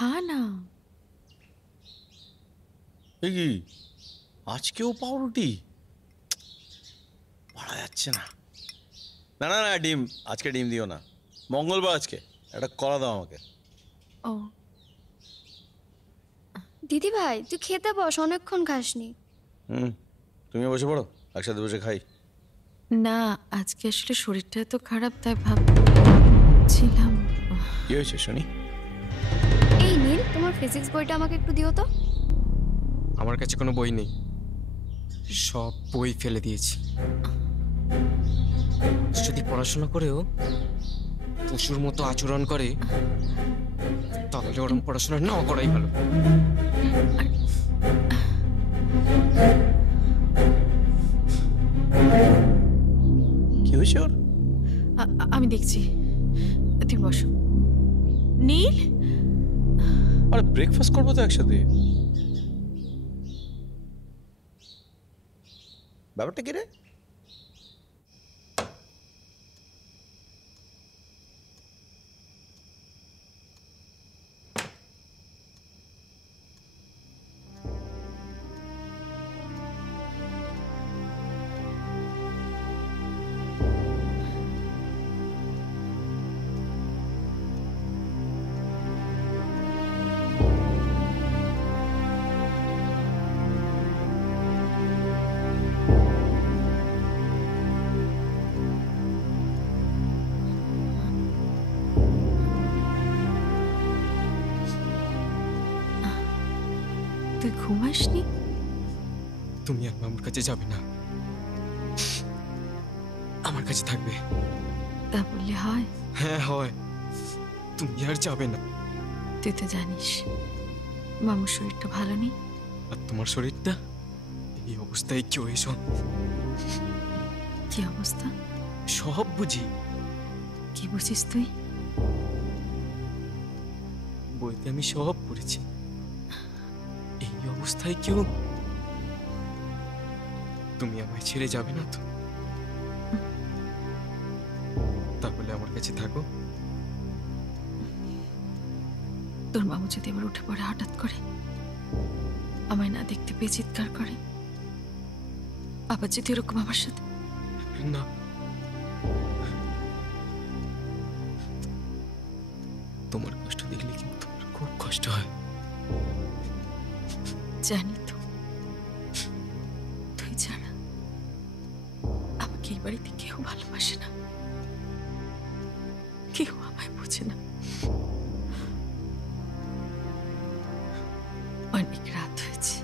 খা না। এই কি আজকেও পাউরুটি? পারা যাচ্ছে না। না না না, ডিম আজকে ডিম দিও না, মঙ্গলবার আজকে। একটা কলা দাও আমাকে। ও দিদি ভাই তুই খেতে বস, অনেকক্ষণ খাসনি। তুমি বসে পড়ো, একসাথে বসে খাই। না, আজকে আসলে শরীরটা এত খারাপ, তাই ভাবছিলাম। কি হয়েছে শুনি? এই নীল, তোমার ফিজিক্স বইটা আমাকে একটু দিও তো। আমার কাছে কোনো বই নেই, সব বই ফেলে দিয়েছি। যদি পড়াশোনা করেও পশুর মতো আচরণ করে তাহলে ওরম পড়াশোনা না করাই ভালো। কি হয়েছে ওর? আমি দেখছি, তুমি বসো। নীল, আরে ব্রেকফাস্ট করবো তো একসাথে। ব্যাপারটা কি রে? তুই ঘুমাসনি? তুমি আর মামুর কাছে যাবে না, আমার কাছে থাকবে। তা বললে হয়? হ্যাঁ হয়, তুমি আর যাবে না। তুই তো জানিস মামুর শরীরটা ভালো নেই। আর তোমার শরীরটা এই অবস্থায় কেউ এসো। কি অবস্থা? সব বুঝি। কি বুঝিস তুই? বইতে আমি সব পড়েছি। এই অবস্থায় কেউ, তুমি আমায় ছেড়ে যাবে না তো? তাহলে আমার কাছে থাকো। তোর মামু যদি এবার উঠে পড়ে হঠাৎ করে, আমায় না দেখতে পেয়ে চিৎকার করে, আবার যদি এরকম আমার সাথে। না, তোমার কষ্ট দেখলে কিন্তু আমার খুব কষ্ট হয়। জানি তো, তুই ছাড়া আমাকে এই বাড়িতে কেউ ভালোবাসে না, কেউ আমায় বোঝে না। অনেক রাত হয়েছে,